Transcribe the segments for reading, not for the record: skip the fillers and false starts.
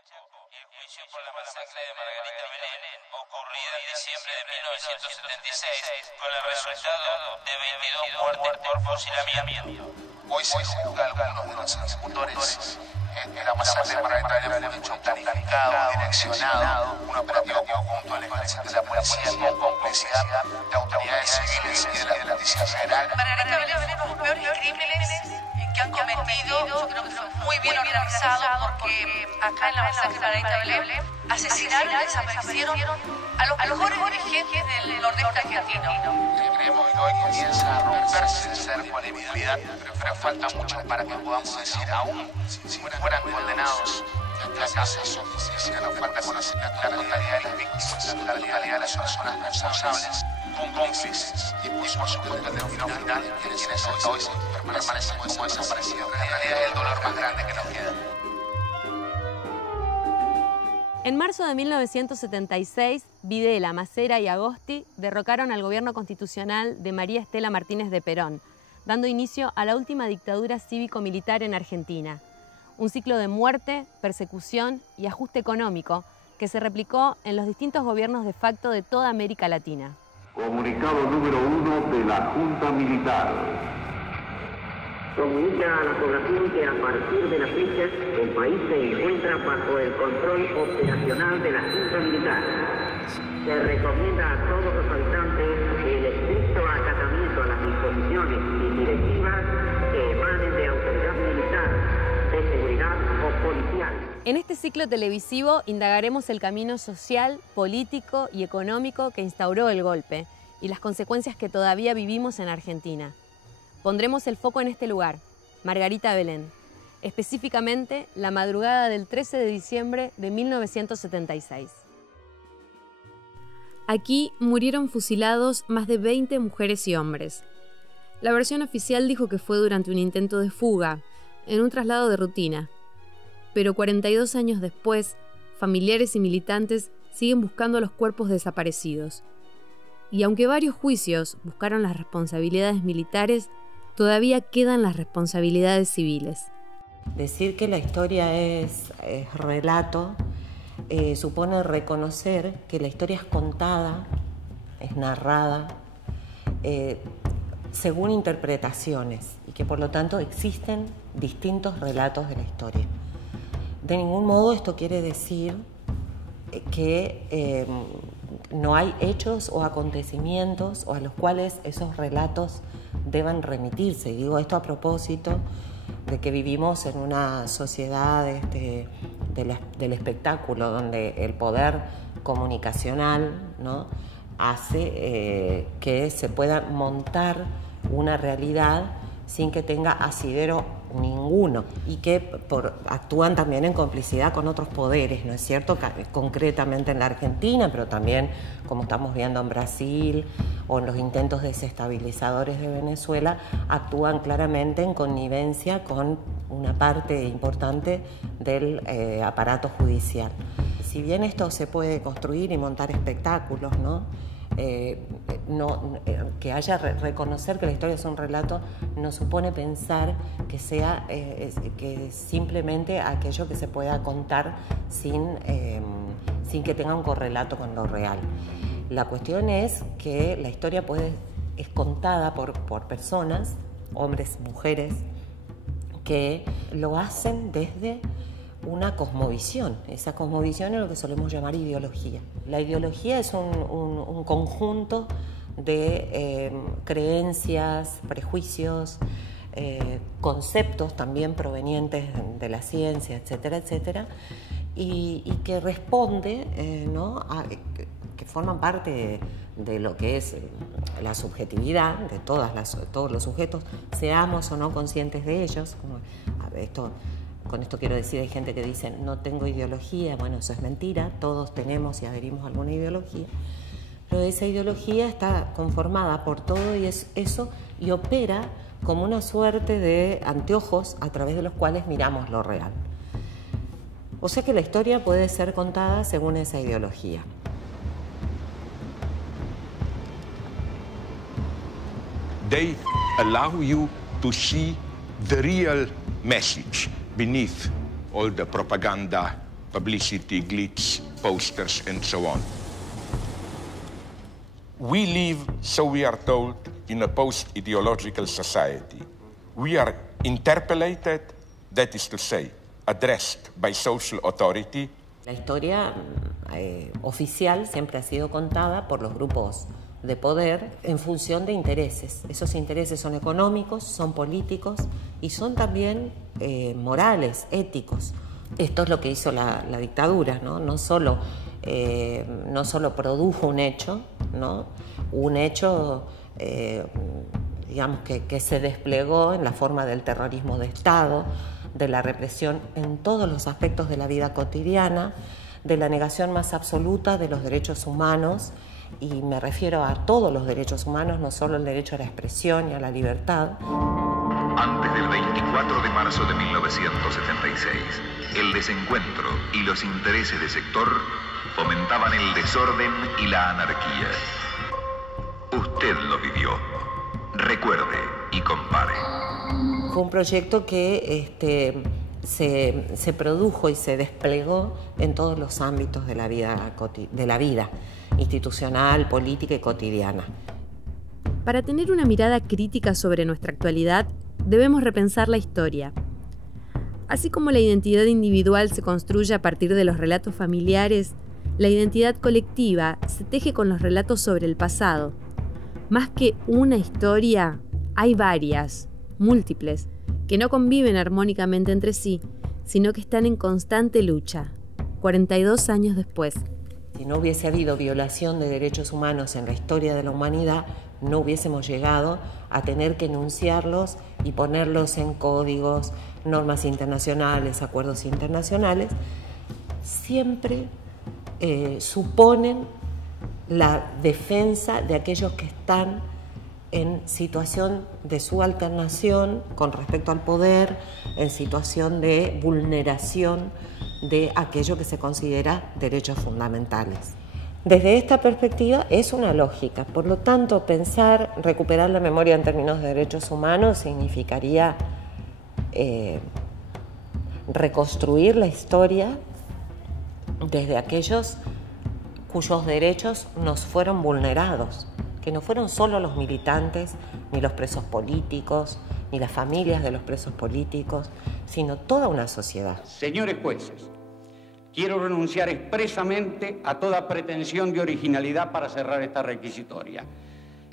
y el juicio por la masacre de Margarita Belén, ocurrida en diciembre de 1976, con el resultado de 22 muertes por fusilamiento. Hoy se juzga a algunos de los ejecutores de la masacre de Margarita Belén fue un hecho planificado, direccionado, un operativo conjunto del ejército de la policía con complicidad de autoridades civiles y de la justicia federal. Margarita Belén fue uno de los peores crímenes que han cometido. Yo creo que fue muy bien organizado porque acá en la masacre de Margarita Belén asesinaron y desaparecieron a los mejores dirigentes del nordeste argentino. Creemos que hoy comienza a romperse el cerco a la impunidad, pero falta mucho para que podamos decir, aún si fueran condenados, las casas son justicia, nos falta conocer la totalidad de las víctimas, la totalidad de las personas responsables, cómplices y por supuesto el destino final, quienes hasta hoy permanecen como desaparecidos. En realidad es el dolor más grande que nos queda. En marzo de 1976, Videla, Macera y Agosti derrocaron al gobierno constitucional de María Estela Martínez de Perón, dando inicio a la última dictadura cívico-militar en Argentina. Un ciclo de muerte, persecución y ajuste económico que se replicó en los distintos gobiernos de facto de toda América Latina. Comunicado número 1 de la Junta Militar. Comunica a la población que a partir de la fecha el país se encuentra bajo el control operacional de la Junta Militar. Se recomienda a todos los habitantes el estricto acatamiento a las disposiciones y directivas que emanen de autoridad militar, de seguridad o policial. En este ciclo televisivo indagaremos el camino social, político y económico que instauró el golpe y las consecuencias que todavía vivimos en Argentina. Pondremos el foco en este lugar, Margarita Belén, específicamente la madrugada del 13 de diciembre de 1976. Aquí murieron fusilados más de 20 mujeres y hombres. La versión oficial dijo que fue durante un intento de fuga, en un traslado de rutina. Pero 42 años después, familiares y militantes siguen buscando los cuerpos desaparecidos. Y aunque varios juicios buscaron las responsabilidades militares, todavía quedan las responsabilidades civiles. Decir que la historia es relato supone reconocer que la historia es contada, es narrada, según interpretaciones y que por lo tanto existen distintos relatos de la historia. De ningún modo esto quiere decir que no hay hechos o acontecimientos a los cuales esos relatos deban remitirse. Digo esto a propósito de que vivimos en una sociedad del espectáculo donde el poder comunicacional, ¿no?, hace que se pueda montar una realidad sin que tenga asidero ninguno y que actúan también en complicidad con otros poderes, ¿no es cierto? Concretamente en la Argentina, pero también, como estamos viendo en Brasil o en los intentos desestabilizadores de Venezuela, actúan claramente en connivencia con una parte importante del aparato judicial. Si bien esto se puede construir y montar espectáculos, ¿no? Que haya reconocer que la historia es un relato no supone pensar que sea que simplemente aquello que se pueda contar sin que tenga un correlato con lo real. La cuestión es que la historia es contada por personas, hombres, mujeres, que lo hacen desde una cosmovisión. Esa cosmovisión es lo que solemos llamar ideología. La ideología es un conjunto de creencias, prejuicios, conceptos también provenientes de la ciencia, etcétera, etcétera, y que responde, ¿no?, que forman parte de lo que es la subjetividad de todos los sujetos, seamos o no conscientes de ellos. Con esto quiero decir, hay gente que dice no tengo ideología. Bueno, eso es mentira, todos tenemos y adherimos a alguna ideología, pero esa ideología está conformada por todo y es eso, y opera como una suerte de anteojos a través de los cuales miramos lo real. O sea que la historia puede ser contada según esa ideología. They allow you to see the real message beneath all the propaganda publicity, glitz, posters, and so on. We live, so we are told, in a post-ideological society. We are interpellated, that is to say, addressed by social authority. La historia oficial siempre ha sido contada por los grupos de poder en función de intereses. Esos intereses son económicos, son políticos y son también morales, éticos. Esto es lo que hizo la dictadura, ¿no? No solo produjo un hecho, ¿no? Un hecho digamos que se desplegó en la forma del terrorismo de Estado, de la represión en todos los aspectos de la vida cotidiana, de la negación más absoluta de los derechos humanos, y me refiero a todos los derechos humanos, no solo el derecho a la expresión y a la libertad. Antes del 24 de marzo de 1976, el desencuentro y los intereses de sector fomentaban el desorden y la anarquía. Usted lo vivió. Recuerde y compare. Fue un proyecto que se produjo y se desplegó en todos los ámbitos de la vida institucional, política y cotidiana. Para tener una mirada crítica sobre nuestra actualidad, debemos repensar la historia. Así como la identidad individual se construye a partir de los relatos familiares, la identidad colectiva se teje con los relatos sobre el pasado. Más que una historia, hay varias, múltiples, que no conviven armónicamente entre sí, sino que están en constante lucha, 42 años después. Si no hubiese habido violación de derechos humanos en la historia de la humanidad, no hubiésemos llegado a tener que enunciarlos y ponerlos en códigos, normas internacionales, acuerdos internacionales. Siempre suponen la defensa de aquellos que están en situación de subalternación con respecto al poder, en situación de vulneración de aquello que se considera derechos fundamentales. Desde esta perspectiva es una lógica, por lo tanto recuperar la memoria en términos de derechos humanos significaría reconstruir la historia desde aquellos cuyos derechos nos fueron vulnerados, que no fueron solo los militantes, ni los presos políticos, ni las familias de los presos políticos, sino toda una sociedad. Señores jueces, quiero renunciar expresamente a toda pretensión de originalidad para cerrar esta requisitoria.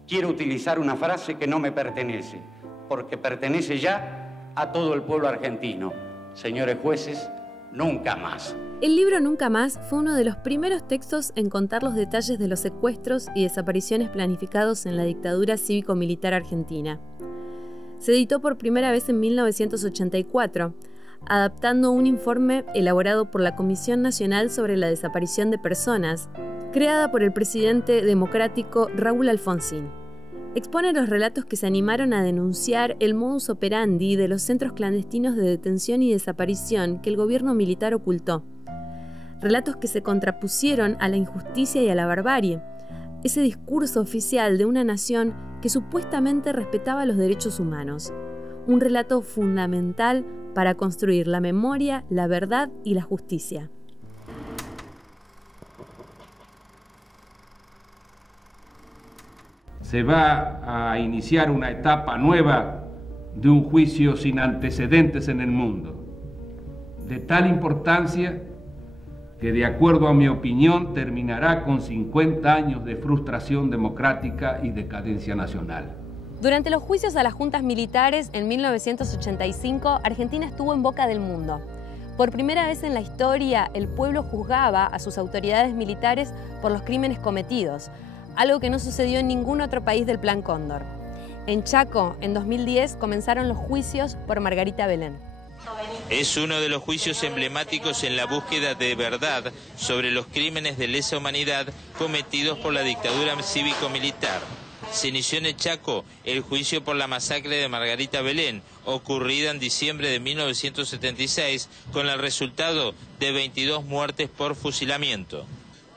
Quiero utilizar una frase que no me pertenece, porque pertenece ya a todo el pueblo argentino. Señores jueces, nunca más. El libro Nunca Más fue uno de los primeros textos en contar los detalles de los secuestros y desapariciones planificados en la dictadura cívico-militar argentina. Se editó por primera vez en 1984, adaptando un informe elaborado por la Comisión Nacional sobre la Desaparición de Personas, creada por el presidente democrático Raúl Alfonsín. Expone los relatos que se animaron a denunciar el modus operandi de los centros clandestinos de detención y desaparición que el gobierno militar ocultó. Relatos que se contrapusieron a la injusticia y a la barbarie, ese discurso oficial de una nación que supuestamente respetaba los derechos humanos. Un relato fundamental para construir la memoria, la verdad y la justicia. Se va a iniciar una etapa nueva de un juicio sin antecedentes en el mundo, de tal importancia que, de acuerdo a mi opinión, terminará con 50 años de frustración democrática y decadencia nacional. Durante los juicios a las juntas militares en 1985, Argentina estuvo en boca del mundo. Por primera vez en la historia, el pueblo juzgaba a sus autoridades militares por los crímenes cometidos, algo que no sucedió en ningún otro país del Plan Cóndor. En Chaco, en 2010, comenzaron los juicios por Margarita Belén. Es uno de los juicios emblemáticos en la búsqueda de verdad sobre los crímenes de lesa humanidad cometidos por la dictadura cívico-militar. Se inició en el Chaco el juicio por la masacre de Margarita Belén, ocurrida en diciembre de 1976, con el resultado de 22 muertes por fusilamiento.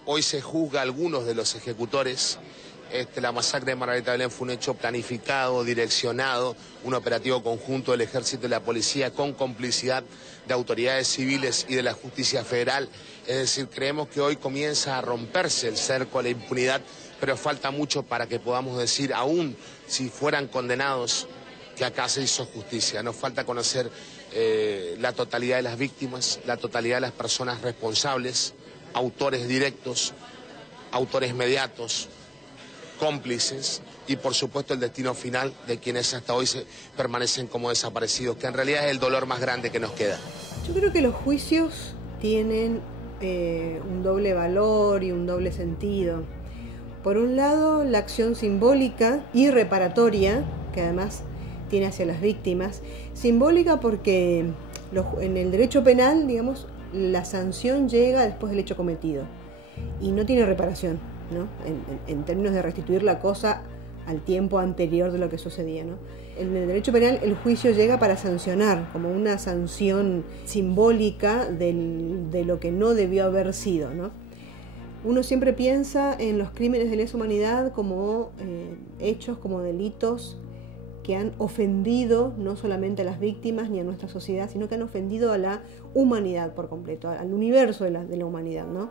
Hoy se juzga a algunos de los ejecutores La masacre de Margarita Belén fue un hecho planificado, direccionado, un operativo conjunto del Ejército y la Policía con complicidad de autoridades civiles y de la Justicia Federal. Es decir, creemos que hoy comienza a romperse el cerco a la impunidad, pero falta mucho para que podamos decir, aún si fueran condenados, que acá se hizo justicia. Nos falta conocer la totalidad de las víctimas, la totalidad de las personas responsables, autores directos, autores mediatos, cómplices y por supuesto el destino final de quienes hasta hoy permanecen como desaparecidos, que en realidad es el dolor más grande que nos queda. Yo creo que los juicios tienen un doble valor y un doble sentido. Por un lado, la acción simbólica y reparatoria, que además tiene hacia las víctimas. Simbólica porque en el derecho penal, digamos, la sanción llega después del hecho cometido y no tiene reparación, ¿no? En términos de restituir la cosa al tiempo anterior de lo que sucedía, ¿no? En el derecho penal el juicio llega para sancionar, como una sanción simbólica de lo que no debió haber sido, ¿no? Uno siempre piensa en los crímenes de lesa humanidad como hechos, como delitos que han ofendido no solamente a las víctimas ni a nuestra sociedad, sino que han ofendido a la humanidad por completo, al universo de la humanidad, ¿no?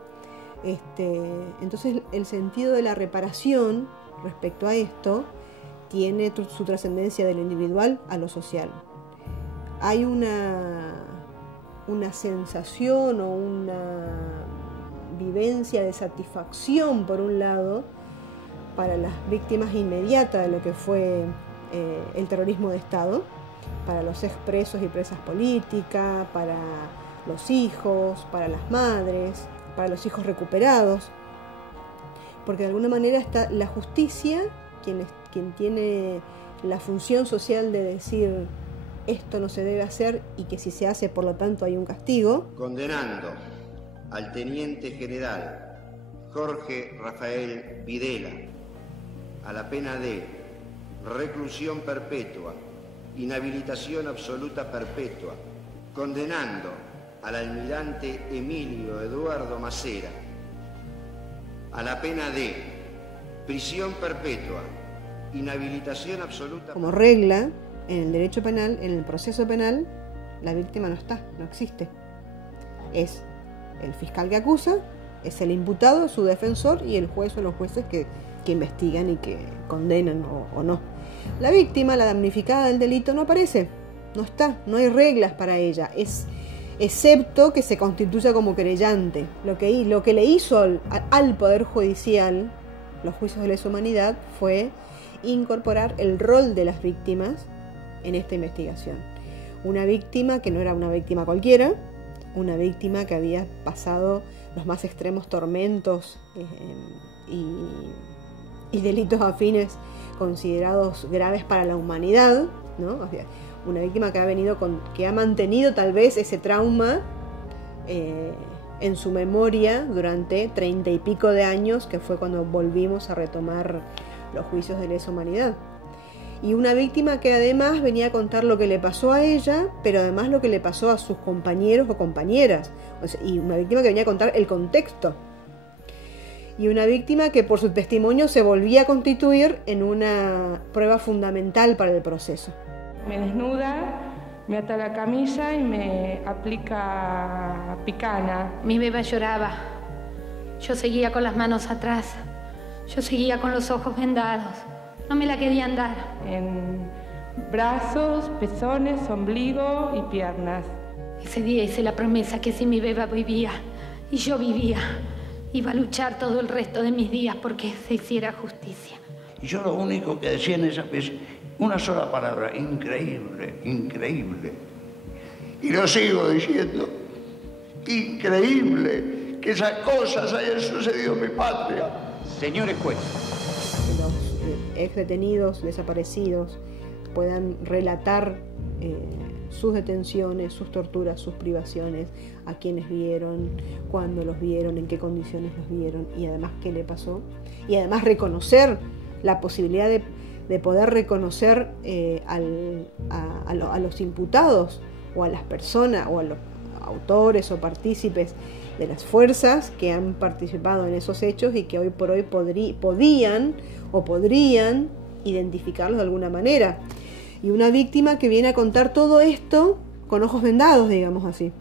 Entonces el sentido de la reparación respecto a esto tiene su trascendencia de lo individual a lo social. Hay una sensación o una vivencia de satisfacción, por un lado, para las víctimas inmediatas de lo que fue el terrorismo de Estado, para los expresos y presas políticas, para los hijos, para las madres, para los hijos recuperados, porque de alguna manera está la justicia, quien tiene la función social de decir esto no se debe hacer y que si se hace por lo tanto hay un castigo. Condenando al teniente general Jorge Rafael Videla a la pena de reclusión perpetua, inhabilitación absoluta perpetua, condenando al almirante Emilio Eduardo Macera a la pena de prisión perpetua, inhabilitación absoluta. Como regla, en el derecho penal, en el proceso penal, la víctima no está, no existe. Es el fiscal que acusa, es el imputado, su defensor y el juez o los jueces que investigan y que condenan o no. La víctima, la damnificada del delito, no aparece, no está, no hay reglas para ella, excepto que se constituya como querellante. Lo que le hizo al Poder Judicial, los juicios de lesa humanidad, fue incorporar el rol de las víctimas en esta investigación. Una víctima que no era una víctima cualquiera, una víctima que había pasado los más extremos tormentos y delitos afines considerados graves para la humanidad, ¿no? O sea, una víctima que ha mantenido tal vez ese trauma en su memoria durante 30 y pico de años, que fue cuando volvimos a retomar los juicios de lesa humanidad. Y una víctima que además venía a contar lo que le pasó a ella, pero además lo que le pasó a sus compañeros o compañeras. O sea, y una víctima que venía a contar el contexto. Y una víctima que por su testimonio se volvía a constituir en una prueba fundamental para el proceso. Me desnuda, me ata la camisa y me aplica picana. Mi beba lloraba. Yo seguía con las manos atrás. Yo seguía con los ojos vendados. No me la querían dar. En brazos, pezones, ombligo y piernas. Ese día hice la promesa que si mi beba vivía y yo vivía, iba a luchar todo el resto de mis días porque se hiciera justicia. Y yo lo único que decía en esa vez, una sola palabra, increíble, increíble. Y lo sigo diciendo, increíble que esas cosas hayan sucedido en mi patria. Señores jueces. Que los ex detenidos, desaparecidos, puedan relatar sus detenciones, sus torturas, sus privaciones, a quienes vieron, cuándo los vieron, en qué condiciones los vieron y además qué le pasó. Y además reconocer la posibilidad de poder reconocer a los imputados o a las personas o a los autores o partícipes de las fuerzas que han participado en esos hechos y que hoy por hoy podían o podrían identificarlos de alguna manera. Y una víctima que viene a contar todo esto con ojos vendados, digamos así.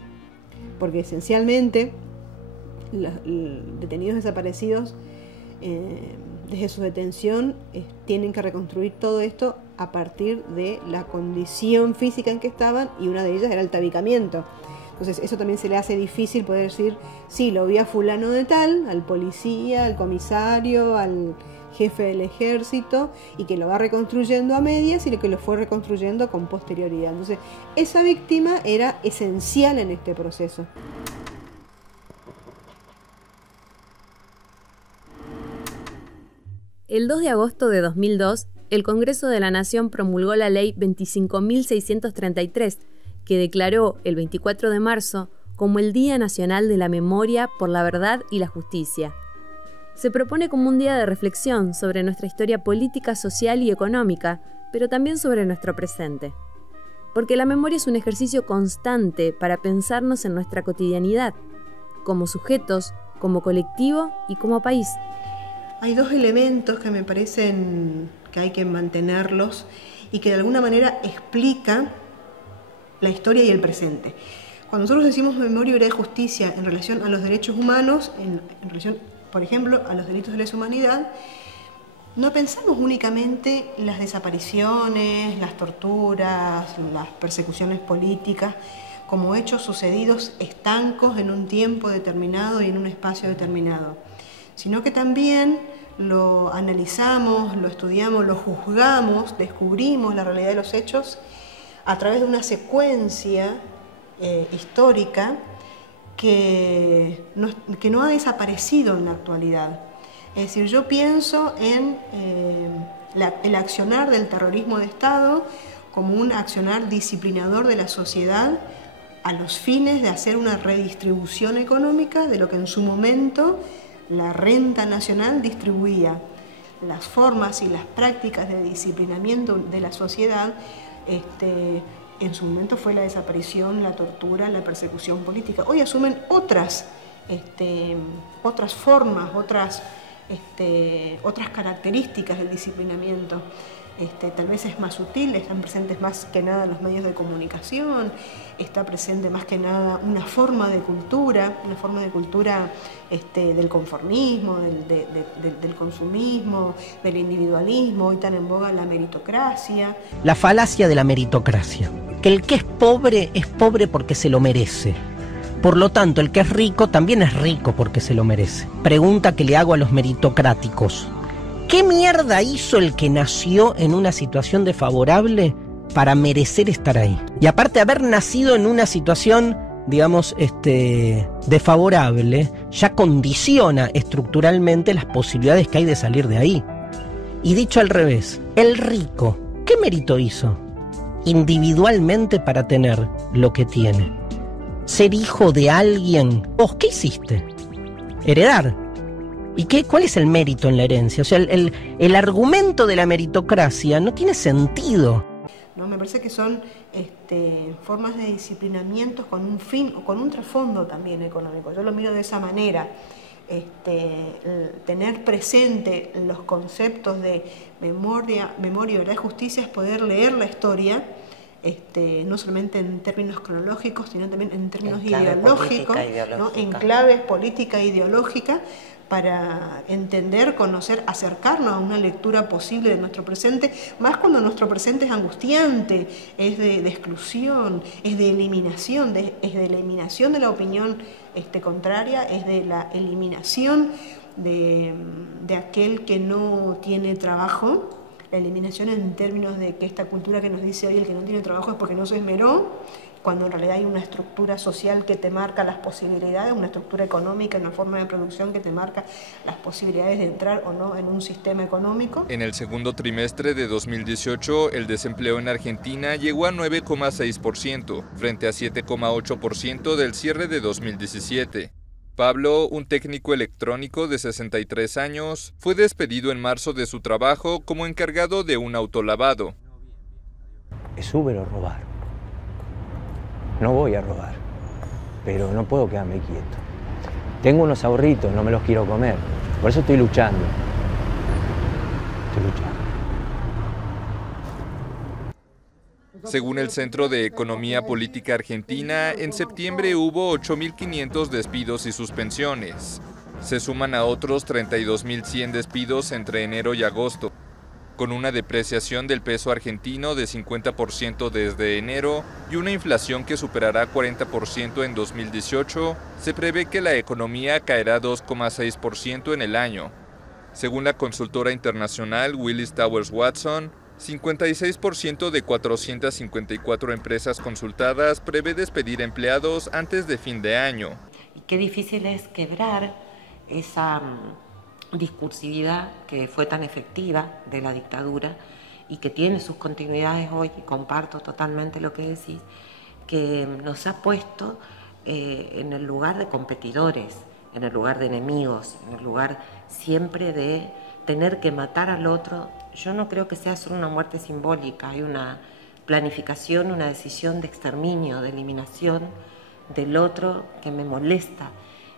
Porque esencialmente los detenidos desaparecidos desde su detención tienen que reconstruir todo esto a partir de la condición física en que estaban, y una de ellas era el tabicamiento. Entonces eso también se le hace difícil poder decir, sí, lo vi a fulano de tal, al policía, al comisario, al jefe del ejército, y que lo va reconstruyendo a medias y que lo fue reconstruyendo con posterioridad. Entonces esa víctima era esencial en este proceso. El 2 de agosto de 2002, el Congreso de la Nación promulgó la Ley 25.633, que declaró el 24 de marzo como el Día Nacional de la Memoria por la Verdad y la Justicia. Se propone como un día de reflexión sobre nuestra historia política, social y económica, pero también sobre nuestro presente. Porque la memoria es un ejercicio constante para pensarnos en nuestra cotidianidad, como sujetos, como colectivo y como país. Hay dos elementos que me parecen que hay que mantenerlos y que de alguna manera explican la historia y el presente. Cuando nosotros decimos memoria, verdad y justicia en relación a los derechos humanos, en relación, por ejemplo, a los delitos de lesa humanidad, no pensamos únicamente las desapariciones, las torturas, las persecuciones políticas como hechos sucedidos estancos en un tiempo determinado y en un espacio determinado, sino que también lo analizamos, lo estudiamos, lo juzgamos, descubrimos la realidad de los hechos a través de una secuencia histórica que no ha desaparecido en la actualidad. Es decir, yo pienso en el accionar del terrorismo de Estado como un accionar disciplinador de la sociedad a los fines de hacer una redistribución económica de lo que en su momento la renta nacional distribuía. Las formas y las prácticas de disciplinamiento de la sociedad en su momento fue la desaparición, la tortura, la persecución política. Hoy asumen otras formas, otras características del disciplinamiento. Tal vez es más sutil, están presentes más que nada los medios de comunicación, está presente más que nada una forma de cultura del conformismo, del consumismo, del individualismo, hoy tan en boga la meritocracia. La falacia de la meritocracia, que el que es pobre porque se lo merece. Por lo tanto, el que es rico también es rico porque se lo merece. Pregunta que le hago a los meritocráticos. ¿Qué mierda hizo el que nació en una situación desfavorable para merecer estar ahí? Y aparte de haber nacido en una situación, digamos, desfavorable, ya condiciona estructuralmente las posibilidades que hay de salir de ahí. Y dicho al revés, el rico, ¿qué mérito hizo individualmente para tener lo que tiene? Ser hijo de alguien. ¿Vos qué hiciste? Heredar. ¿Y cuál es el mérito en la herencia? O sea, el argumento de la meritocracia no tiene sentido. ¿No? Me parece que son formas de disciplinamiento con un fin o con un trasfondo también económico. Yo lo miro de esa manera. Tener presente los conceptos de memoria, verdad y justicia es poder leer la historia, no solamente en términos cronológicos, sino también en términos ideológicos, ¿no? En claves política e ideológica, para entender, conocer, acercarnos a una lectura posible de nuestro presente, más cuando nuestro presente es angustiante, es de exclusión, es de eliminación, es de eliminación de la opinión contraria, es de la eliminación de aquel que no tiene trabajo, la eliminación en términos de que esta cultura que nos dice hoy el que no tiene trabajo es porque no se esmeró, cuando en realidad hay una estructura social que te marca las posibilidades, una estructura económica, una forma de producción que te marca las posibilidades de entrar o no en un sistema económico. En el segundo trimestre de 2018, el desempleo en Argentina llegó a 9,6%, frente a 7,8% del cierre de 2017. Pablo, un técnico electrónico de 63 años, fue despedido en marzo de su trabajo como encargado de un autolavado. Es Uber o robar. No voy a robar, pero no puedo quedarme quieto. Tengo unos ahorritos, no me los quiero comer, por eso estoy luchando. Estoy luchando. Según el Centro de Economía Política Argentina, en septiembre hubo 8.500 despidos y suspensiones. Se suman a otros 32.100 despidos entre enero y agosto. Con una depreciación del peso argentino de 50% desde enero y una inflación que superará 40% en 2018, se prevé que la economía caerá 2,6% en el año. Según la consultora internacional Willis Towers Watson, 56% de 454 empresas consultadas prevé despedir empleados antes de fin de año. Y qué difícil es quebrar esa discursividad que fue tan efectiva de la dictadura y que tiene sus continuidades hoy, y comparto totalmente lo que decís, que nos ha puesto en el lugar de competidores, en el lugar de enemigos, en el lugar siempre de tener que matar al otro. Yo no creo que sea solo una muerte simbólica, hay una planificación, una decisión de exterminio, de eliminación del otro que me molesta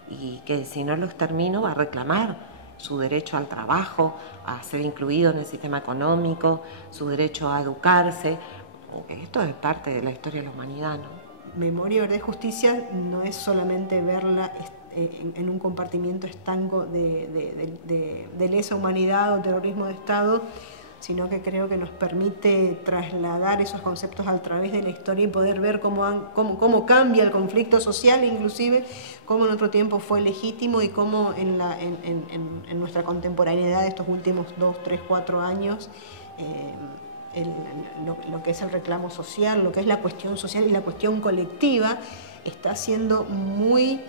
y que si no lo extermino va a reclamar su derecho al trabajo, a ser incluido en el sistema económico, su derecho a educarse. Esto es parte de la historia de la humanidad, ¿no? Memoria, verdad y justicia no es solamente verla en un compartimiento estanco de lesa humanidad o terrorismo de Estado, sino que creo que nos permite trasladar esos conceptos a través de la historia y poder ver cómo cambia el conflicto social, inclusive cómo en otro tiempo fue legítimo y cómo en nuestra contemporaneidad de estos últimos 2, 3, 4 años lo que es el reclamo social, lo que es la cuestión social y la cuestión colectiva está siendo muy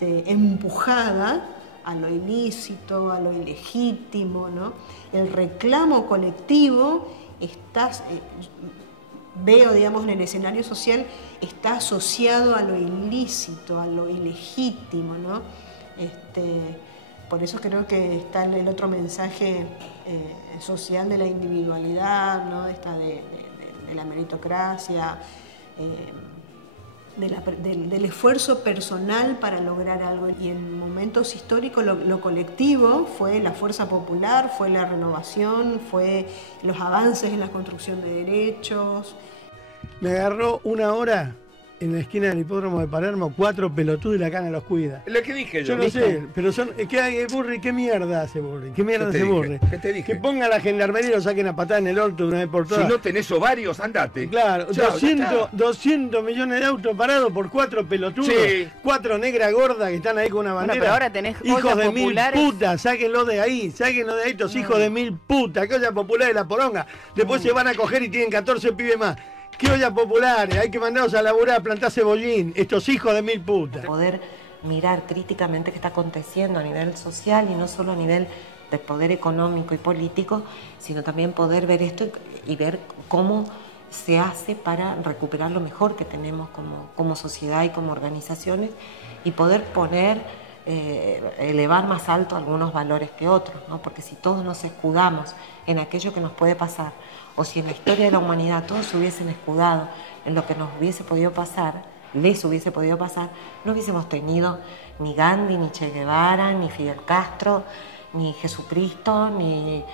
empujada a lo ilícito, a lo ilegítimo, ¿no? El reclamo colectivo está, veo, digamos, en el escenario social, está asociado a lo ilícito, a lo ilegítimo, ¿no? Por eso creo que está el otro mensaje social de la individualidad, ¿no? De la meritocracia, del esfuerzo personal para lograr algo. Y en momentos históricos lo colectivo fue la fuerza popular, fue la renovación, fue los avances en la construcción de derechos. Me agarró 1 hora en la esquina del hipódromo de Palermo, 4 pelotudos y la cana los cuida. Lo que dije yo. Yo no sé, pero son... Burri, ¿qué mierda hace Burri? ¿Qué mierda hace Burri? ¿Qué te dije? Que ponga a la gendarmería y lo saquen a patada en el orto de una vez por todas. Si no tenés ovarios, andate. Claro, Chao, 200 millones de autos parados por 4 pelotudos. Sí. 4 negras gordas que están ahí con una bandera. Bueno, pero ahora tenés hijos de populares. 1000 putas, sáquenlo de ahí, estos hijos de 1000 putas. ¿Qué olla popular de la poronga? Después se van a coger y tienen 14 pibes más. ¿Qué ollas populares? Hay que mandarlos a laburar, a plantar cebollín. Estos hijos de 1000 putas. Poder mirar críticamente qué está aconteciendo a nivel social y no solo a nivel de poder económico y político, sino también poder ver esto y ver cómo se hace para recuperar lo mejor que tenemos como sociedad y como organizaciones y poder elevar más alto algunos valores que otros, ¿no? Porque si todos nos escudamos en aquello que nos puede pasar, o si en la historia de la humanidad todos se hubiesen escudado en lo que nos hubiese podido pasar, les hubiese podido pasar, no hubiésemos tenido ni Gandhi, ni Che Guevara, ni Fidel Castro, ni Jesucristo, ni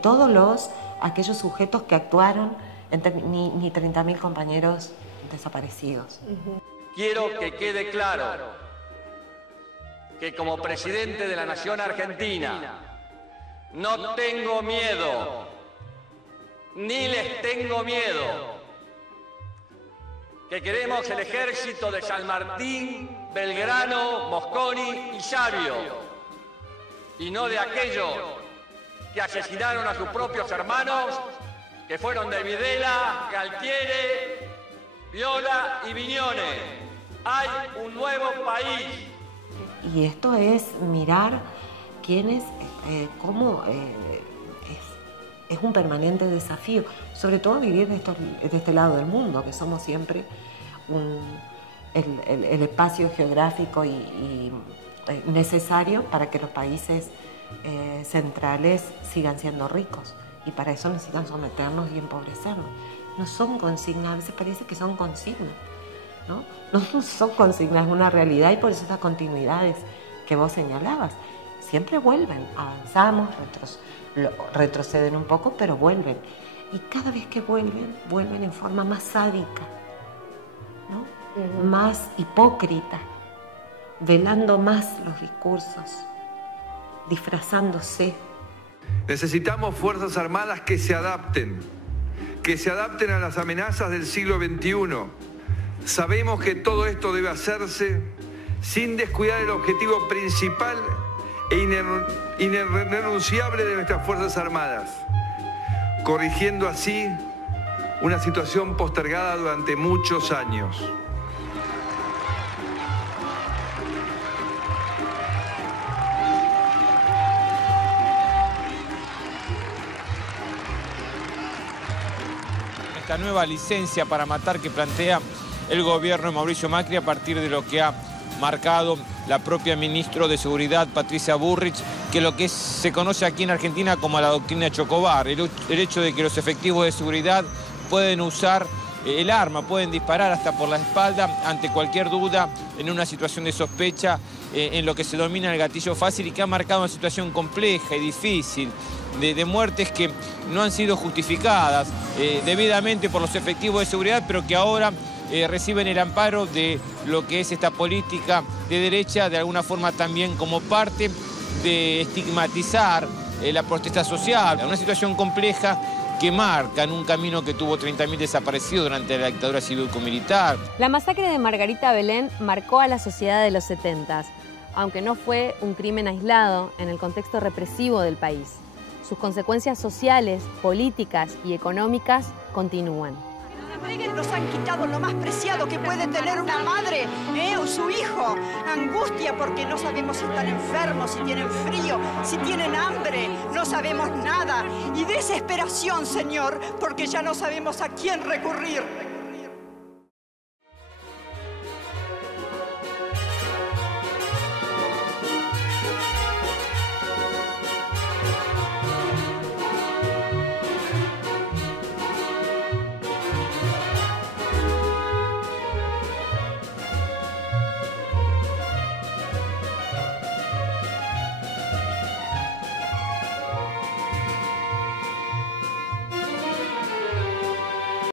todos aquellos sujetos que actuaron, ni 30.000 compañeros desaparecidos. Quiero que quede claro que como presidente de la Nación Argentina no tengo miedo, ni les tengo miedo, que queremos el ejército de San Martín, Belgrano, Mosconi y Sabio, y no de aquellos que asesinaron a sus propios hermanos, que fueron de Videla, Galtieri, Viola y Viñones. Hay un nuevo país. Y esto es mirar cómo es un permanente desafío, sobre todo vivir de este lado del mundo, que somos siempre el espacio geográfico y necesario para que los países centrales sigan siendo ricos. Y para eso necesitan someternos y empobrecernos. No son consignas, a veces parece que son consignas, ¿no? No son consignas, es una realidad y por eso estas continuidades que vos señalabas. siempre vuelven, avanzamos, retroceden un poco, pero vuelven. Y cada vez que vuelven, vuelven en forma más sádica, ¿no? Más hipócrita, velando más los discursos, disfrazándose. Necesitamos fuerzas armadas que se adapten a las amenazas del siglo XXI. Sabemos que todo esto debe hacerse sin descuidar el objetivo principal e irrenunciable de nuestras Fuerzas Armadas, corrigiendo así una situación postergada durante muchos años. Esta nueva licencia para matar que plantea el gobierno de Mauricio Macri a partir de lo que ha marcado la propia ministra de Seguridad, Patricia Bullrich, que lo que se conoce aquí en Argentina como la doctrina Chocobar, el hecho de que los efectivos de seguridad pueden usar el arma, pueden disparar hasta por la espalda ante cualquier duda en una situación de sospecha, en lo que se denomina el gatillo fácil, y que ha marcado una situación compleja y difícil de muertes que no han sido justificadas debidamente por los efectivos de seguridad, pero que ahora reciben el amparo de lo que es esta política de derecha, de alguna forma también como parte de estigmatizar la protesta social. Una situación compleja que marca en un camino que tuvo 30.000 desaparecidos durante la dictadura cívico-militar. La masacre de Margarita Belén marcó a la sociedad de los 70s, aunque no fue un crimen aislado en el contexto represivo del país. Sus consecuencias sociales, políticas y económicas continúan. Nos han quitado lo más preciado que puede tener una madre, o su hijo. Angustia porque no sabemos si están enfermos, si tienen frío, si tienen hambre, no sabemos nada. Y desesperación, Señor, porque ya no sabemos a quién recurrir.